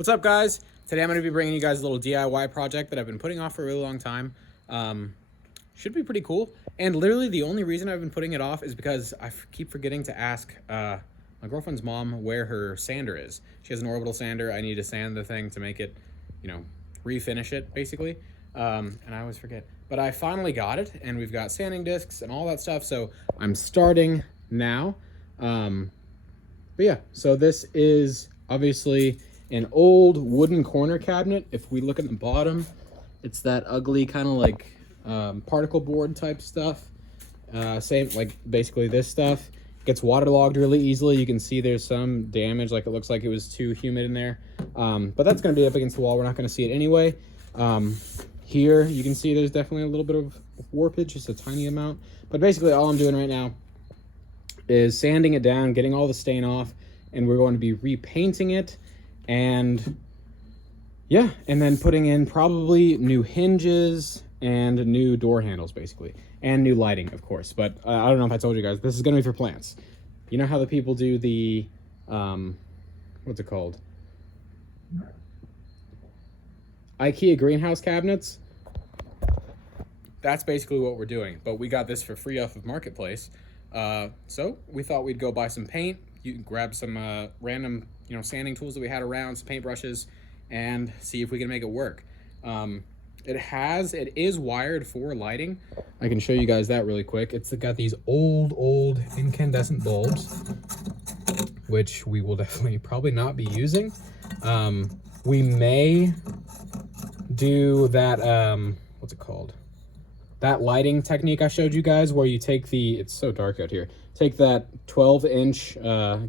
What's up, guys? Today I'm going to be bringing you guys a little DIY project that I've been putting off for a really long time. Should be pretty cool. And literally the only reason I've been putting it off is because I keep forgetting to ask my girlfriend's mom where her sander is. She has an orbital sander. I need to sand the thing to make it, refinish it, basically. And I always forget. But I finally got it, and we've got sanding discs and all that stuff, so I'm starting now. But yeah, so this is obviously an old wooden corner cabinet. If we look at the bottom, it's that ugly kind of like particle board type stuff. Same, like basically this stuff gets waterlogged really easily. You can see there's some damage, like it looks like it was too humid in there. But that's going to be up against the wall. We're not going to see it anyway. Here you can see there's definitely a little bit of warpage, just a tiny amount. But basically all I'm doing right now is sanding it down, getting all the stain off, and we're going to be repainting it. And yeah, and then putting in probably new hinges and new door handles, basically, and new lighting, of course. But I don't know if I told you guys, this is going to be for plants. You know how the people do the what's it called, IKEA greenhouse cabinets? That's basically what we're doing, but we got this for free off of Marketplace. So we thought we'd go buy some paint. You can grab some random sanding tools that we had around, some paintbrushes, and see if we can make it work. It is wired for lighting. I can show you guys that really quick. It's got these old incandescent bulbs, which we will definitely probably not be using. We may do that, what's it called? That lighting technique I showed you guys where you take it's so dark out here, take that 12-inch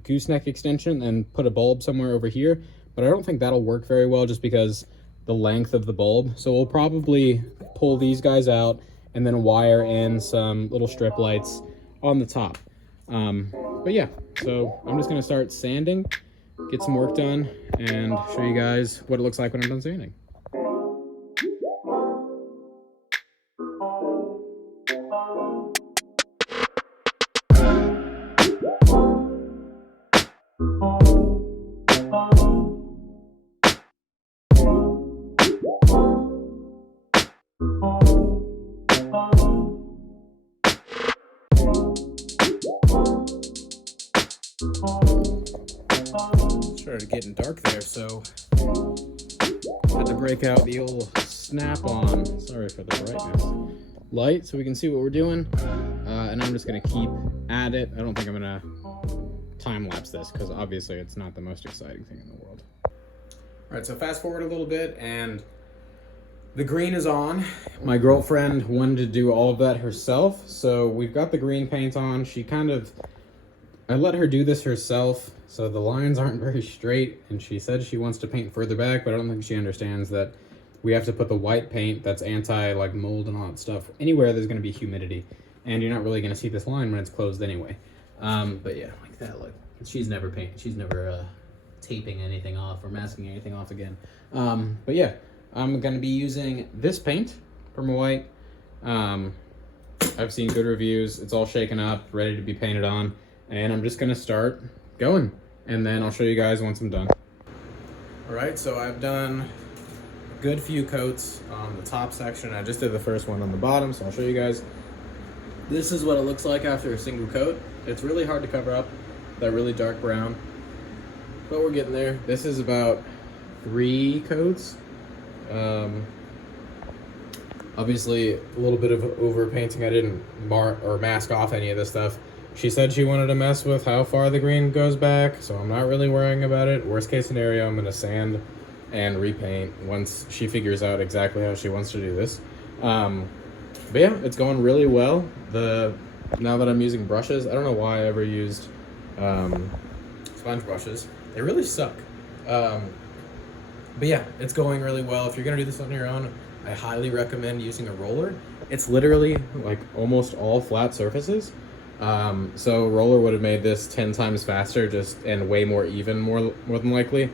gooseneck extension and put a bulb somewhere over here, but I don't think that'll work very well just because the length of the bulb. So we'll probably pull these guys out and then wire in some little strip lights on the top. But yeah, so I'm just gonna start sanding, get some work done, and show you guys what it looks like when I'm done sanding. Started getting dark there, so had to break out the old snap-on, sorry for the brightness, light so we can see what we're doing. And I'm just gonna keep at it. I don't think I'm gonna time-lapse this because obviously it's not the most exciting thing in the world. All right, so fast forward a little bit and the green is on. My girlfriend wanted to do all of that herself, so we've got the green paint on. I let her do this herself, so the lines aren't very straight, and she said she wants to paint further back, but I don't think she understands that we have to put the white paint that's anti mold and all that stuff anywhere there's going to be humidity, and you're not really going to see this line when it's closed anyway. But yeah, like that look. She's never taping anything off or masking anything off again. But yeah, I'm going to be using this paint from white. I've seen good reviews. It's all shaken up, ready to be painted on. And I'm just gonna start going, and then I'll show you guys once I'm done. All right, so I've done a good few coats on the top section. I just did the first one on the bottom, so I'll show you guys. This is what it looks like after a single coat. It's really hard to cover up that really dark brown, but we're getting there. This is about 3 coats. Obviously, a little bit of over painting. I didn't mask off any of this stuff. She said she wanted to mess with how far the green goes back, so I'm not really worrying about it. Worst case scenario, I'm going to sand and repaint once she figures out exactly how she wants to do this. But yeah, it's going really well. Now that I'm using brushes, I don't know why I ever used sponge brushes. They really suck. But yeah, it's going really well. If you're going to do this on your own, I highly recommend using a roller. It's literally like almost all flat surfaces. So roller would have made this 10 times faster and way more even, more than likely.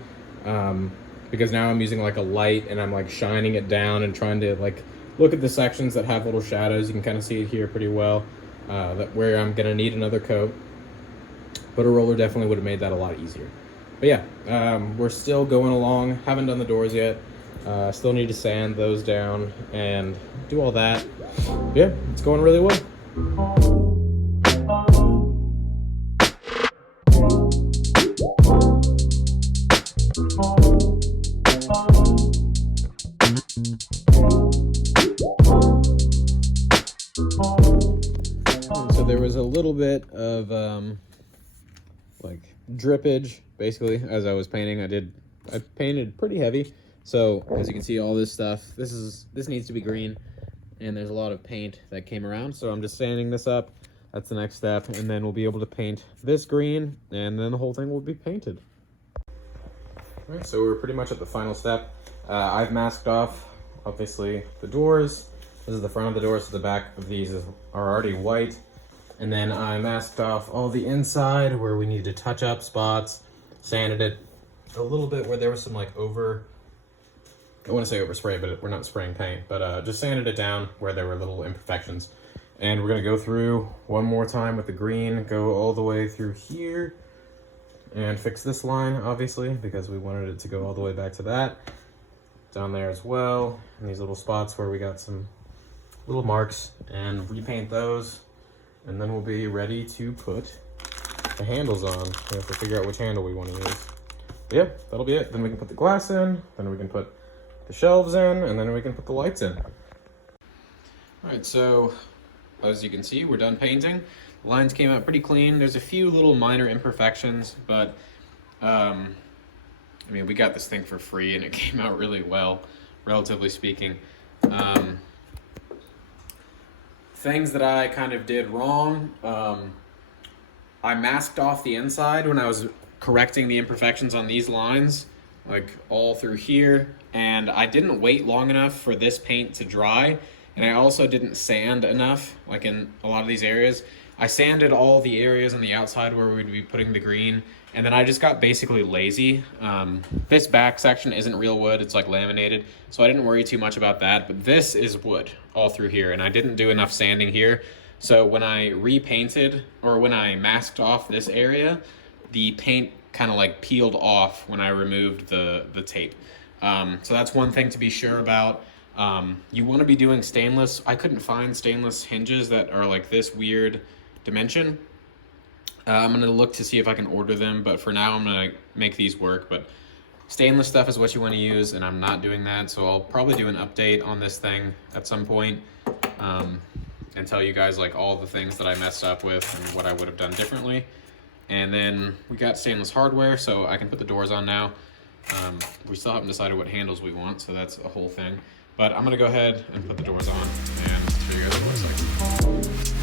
Because now I'm using like a light and I'm like shining it down and trying to like look at the sections that have little shadows. You can kind of see it here pretty well, where I'm going to need another coat. But a roller definitely would have made that a lot easier. But yeah, we're still going along. Haven't done the doors yet. Still need to sand those down and do all that. But yeah, it's going really well. So there was a little bit of like drippage basically as I was painting. I painted pretty heavy, so as you can see, all this stuff, this needs to be green, and there's a lot of paint that came around, so I'm just sanding this up. That's the next step, and then we'll be able to paint this green, and then the whole thing will be painted. All right, so we're pretty much at the final step. I've masked off obviously the doors. This is the front of the doors, so the back of these are already white. And then I masked off all the inside where we needed to touch up spots, sanded it a little bit where there was some like I want to say overspray, but we're not spraying paint, but just sanded it down where there were little imperfections. And we're gonna go through one more time with the green, go all the way through here and fix this line, obviously, because we wanted it to go all the way back to that. Down there as well, and these little spots where we got some little marks, and repaint those. And then we'll be ready to put the handles on. We have to figure out which handle we want to use. But yeah, that'll be it. Then we can put the glass in, then we can put the shelves in, and then we can put the lights in. All right, so as you can see, we're done painting. The lines came out pretty clean. There's a few little minor imperfections, but I mean, we got this thing for free and it came out really well, relatively speaking. Things that I kind of did wrong. I masked off the inside when I was correcting the imperfections on these lines, like all through here, and I didn't wait long enough for this paint to dry, and I also didn't sand enough, like in a lot of these areas. I sanded all the areas on the outside where we'd be putting the green, and then I just got basically lazy. This back section isn't real wood, it's like laminated, so I didn't worry too much about that, but this is wood all through here, and I didn't do enough sanding here. So when I repainted, or when I masked off this area, the paint kind of like peeled off when I removed the tape. So that's one thing to be sure about. You want to be doing stainless. I couldn't find stainless hinges that are like this weird dimension. I'm going to look to see if I can order them, but for now I'm going to make these work. But stainless stuff is what you want to use, and I'm not doing that, so I'll probably do an update on this thing at some point, and tell you guys like all the things that I messed up with and what I would have done differently. And then we got stainless hardware, so I can put the doors on now. We still haven't decided what handles we want, so that's a whole thing. But I'm gonna go ahead and put the doors on and show you guys what it looks like.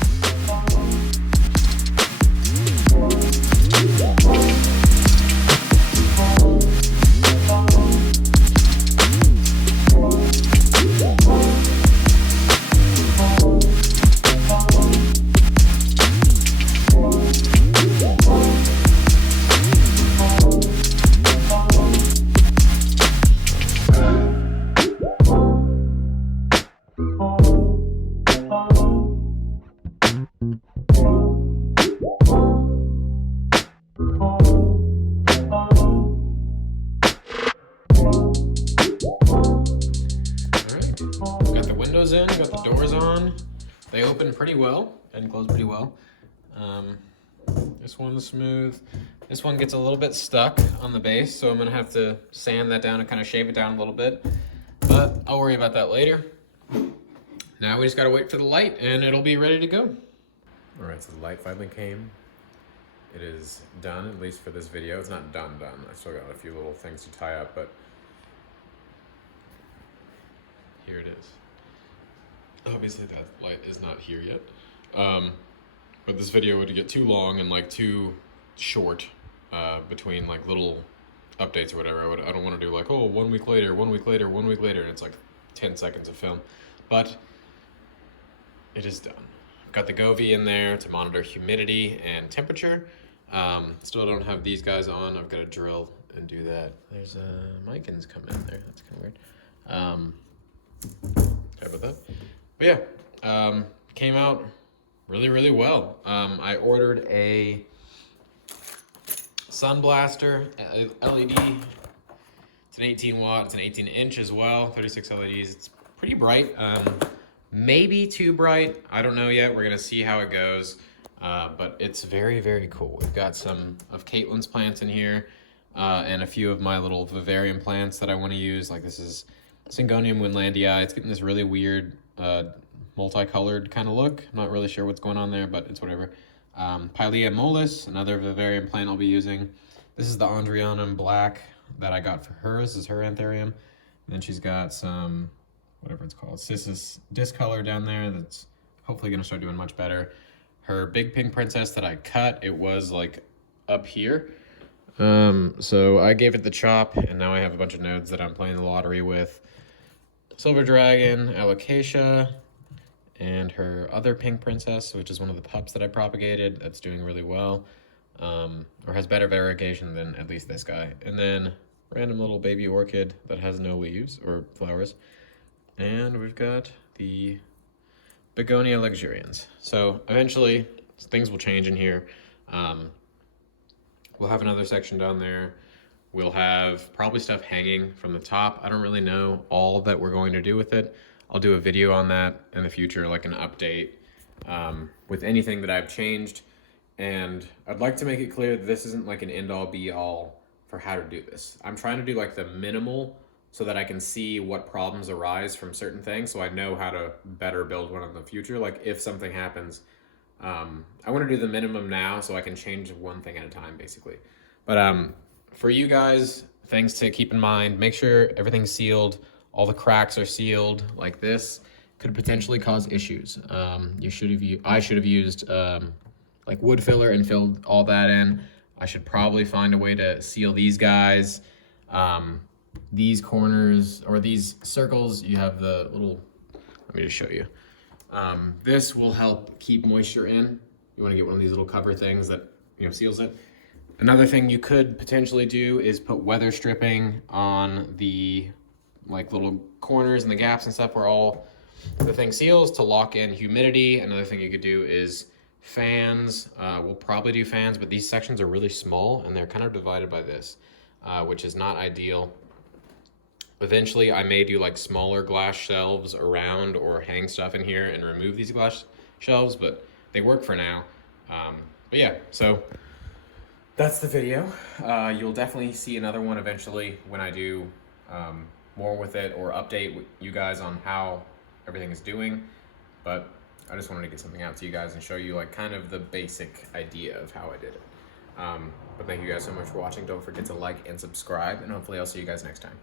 In, got the doors on. They open pretty well and close pretty well. This one's smooth. This one gets a little bit stuck on the base, so I'm gonna have to sand that down and kind of shave it down a little bit, but I'll worry about that later. Now we just gotta wait for the light and it'll be ready to go. All right, so the light finally came. It is done, at least for this video. It's not done. I still got a few little things to tie up, but here it is. Obviously that light is not here yet, but this video would get too long and like too short between like little updates or whatever. I don't want to do like, oh, 1 week later, 1 week later, 1 week later, and it's like 10 seconds of film. But it is done. I've got the Govee in there to monitor humidity and temperature. Still don't have these guys on. I've got to drill and do that. There's Mikins come in there. That's kind of weird. Sorry about that. But yeah, came out really, really well. I ordered a Sun Blaster LED. It's an 18 watt, it's an 18 inch as well, 36 LEDs. It's pretty bright, maybe too bright. I don't know yet, we're gonna see how it goes. But it's very, very cool. We've got some of Caitlin's plants in here, and a few of my little vivarium plants that I wanna use. Like this is Syngonium Winlandii. It's getting this really weird, multicolored kind of look. I'm not really sure what's going on there, but it's whatever. Pilea mollis, another vivarium plant I'll be using. This is the Andrianum black that I got for her. This is her anthurium. And then she's got some, whatever it's called, Cissus discolor down there that's hopefully gonna start doing much better. Her big pink princess that I cut, it was like up here. So I gave it the chop, and now I have a bunch of nodes that I'm playing the lottery with. Silver Dragon, Alocasia, and her other pink princess, which is one of the pups that I propagated, that's doing really well, or has better variegation than at least this guy. And then random little baby orchid that has no leaves or flowers. And we've got the Begonia luxurians. So eventually things will change in here. We'll have another section down there. We'll have probably stuff hanging from the top. I don't really know all that we're going to do with it. I'll do a video on that in the future, like an update with anything that I've changed. And I'd like to make it clear that this isn't like an end-all be-all for how to do this. I'm trying to do like the minimal so that I can see what problems arise from certain things, so I know how to better build one in the future. Like if something happens, I want to do the minimum now so I can change one thing at a time, basically. But for you guys, things to keep in mind: make sure everything's sealed. All the cracks are sealed. Like this could potentially cause issues. I should have used like wood filler and filled all that in. I should probably find a way to seal these guys. These corners or these circles, you have the little, let me just show you. This will help keep moisture in. You want to get one of these little cover things that, you know, seals it. Another thing you could potentially do is put weather stripping on the like little corners and the gaps and stuff where all the thing seals to lock in humidity. Another thing you could do is fans. We'll probably do fans, but these sections are really small and they're kind of divided by this, which is not ideal. Eventually I may do like smaller glass shelves around or hang stuff in here and remove these glass shelves, but they work for now. But yeah, so that's the video. You'll definitely see another one eventually when I do more with it or update you guys on how everything is doing. But I just wanted to get something out to you guys and show you like kind of the basic idea of how I did it. But thank you guys so much for watching. Don't forget to like and subscribe, and hopefully I'll see you guys next time.